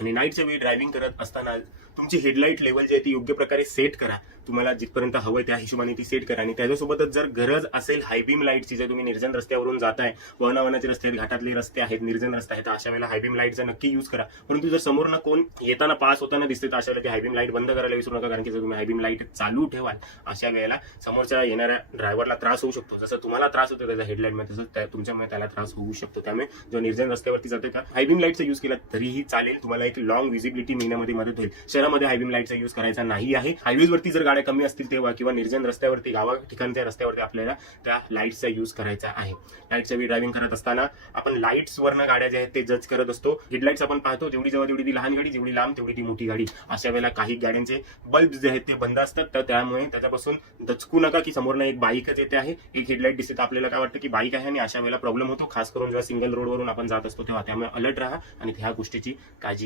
आणि नाईटच्या वेळी ड्रायव्हिंग करत असताना तुमची हेडलाईट लेवल जी आहे ती योग्य प्रकारे सेट करा. तुम्हाला जिथपर्यंत हवंय त्या हिशोबाने ती सेट करा. आणि त्याच्यासोबतच जर गरज असेल हायबीम लाईटची, जर तुम्ही निर्जन रस्त्यावरून जाताय, वळणावळणाचे रस्ते आहेत, घाटातले रस्ते आहेत, निर्जन रस्ते आहेत, अशा वेळेला हायबीम लाईटचा नक्की यूज करा. परंतु जर समोरनं कोण येताना पास होताना दिसते तर अशा वेळेला ती हायबीम लाईट बंद करायला विसरू नका. कारण की जर तुम्ही हायबीम लाईट चालू ठेवाल अशा वेळेला समोरच्या येणाऱ्या ड्रायव्हरला त्रास होऊ शकतो. जसं तुम्हाला त्रास होतो त्याच्या हेडलाईटमध्ये, तसंच तुमच्यामुळे त्याला त्रास होऊ शकतो. त्यामुळे जो निर्जन रस्त्यावरती जाते का हायबीम लाईटचा यूज केला तरीही चालेल. तुम्हाला एक लॉंग विजिबिलिटी मिळण्यामध्ये मदत होईल. शहरामध्ये हायबीम लाईटचा यूज करायचा नाही आहे. हायवेजवरती जर गाड्या कमी असतील तेव्हा किंवा निर्जन रस्त्यावरती, गावा ठिकाणच्या रस्त्यावरती आपल्याला त्या लाईट्सचा यूज करायचा आहे. लाईटच्या वेळी ड्रायव्हिंग करत असताना आपण लाईट्स वरनं गाड्या ज्या आहेत ते जज करत असतो. हेडलाईट्स आपण पाहतो, जेवढी जवळ तेवढी ती लहान गाडी, जेवढी लांब तेवढी ती मोठी गाडी. अशा वेळेला काही गाड्यांचे बल्ब जे आहेत ते बंद असतात, तर त्यामुळे त्याच्यापासून दचकू नका की समोरनं एक बाईकच येते आहे, एक हेडलाईट दिसते तर आपल्याला काय वाटतं की बाईक आहे, आणि अशा वेळेला प्रॉब्लेम होतो. खास करून जेव्हा सिंगल रोडवरून आपण जात असतो तेव्हा. त्यामुळे अलर्ट राहा आणि ह्या गोष्टीची काळजी